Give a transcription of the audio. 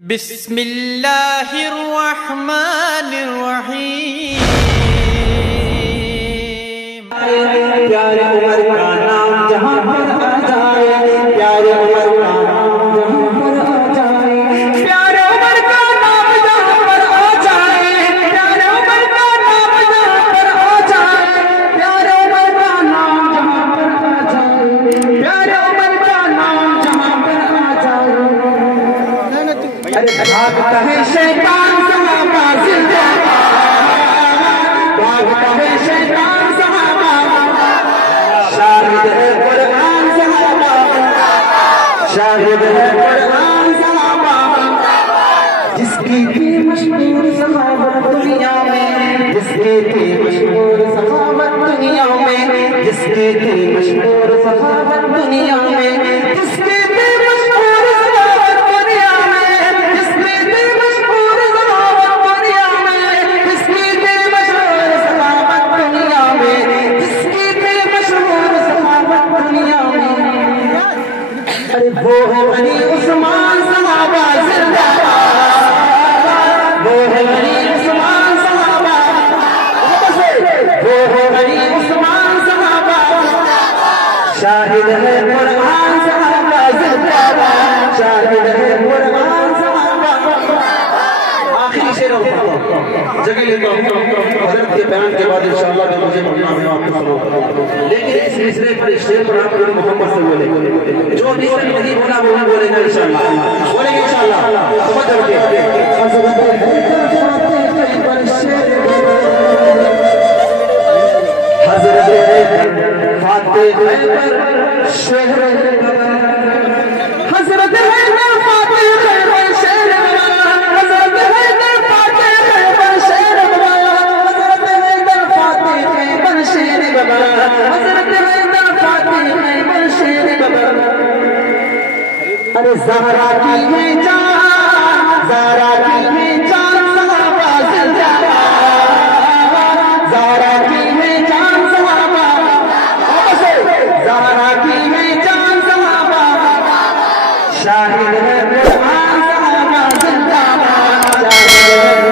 बिस्मिल्लाहिर्रहमानिर्रहीम। प्यारे उमर का नाम जहाँ पर आ जाए, प्यारे उमर का नाम जहाँ पर आ जाए, प्यारे उमर का नाम जहाँ पर आ जाए, प्यारे उमर का नाम जहाँ पर आ जाए, प्यारे उमर का नाम जहाँ पर आ जाए, प्यारे उमर का नाम जहाँ पर आ जाए। भागता है शैतान सहाबा जिंदाबाद, भागता है शैतान सहाबा, शाहिद है कुरान सहाबा, शाहिद है कुरान सहाबा, जिसकी थी मशहूर सहाबत दुनिया में, जिसकी थी मशहूर सहाबत दुनिया में, जिसकी थी मशहूर सहाबत दुनिया में, जिसकी थी मशहूर सहाबत दुनिया में, जिसकी थी मशहूर सहाबत दुनिया में, जिसकी थी मशहूर सहाबत दुनिया में, जिसकी थी मशहूर सहाबत दुनिया में। अरे वो है अली उस्मान सहाबा जिंदाबाद, वो है अली उस्मान सहाबा, वो है अली उस्मान सहाबा, शाहिद है कुरान सहाबा जिंदाबाद, शाहिद है कुरान सहाबा। आखिरी शेर जगह लेता हूँ हज़रत के बयान के बाद इंशाअल्लाह जो मुझे पढ़ना है आपको सुनाऊंगा, लेकिन इस मिसरे पर इस शेर पर आप मोहम्मद से बोले, जो अभी तक नहीं बोला वो बोलेगा इंशाअल्लाह, बोलेंगे इंशाअल्लाह। समझ करके हज़रत फातिह खैबर शहर, हज़रत खैबर फातिह खैबर शहर, हज़रत खैबर फातिह खैबर शहर, हज़रत खैबर फातिह खैबर शहर, हज़रत खैबर फातिह खैबर शहर। अरे ज़हरा की है जान, ज़हरा की है जान सहाबा जिंदाबाद, ज़हरा की है जान सहाबा, ज़हरा की है जान सहाबा, शाहिद है कुरान सहाबा जिंदाबाद, शाहिद है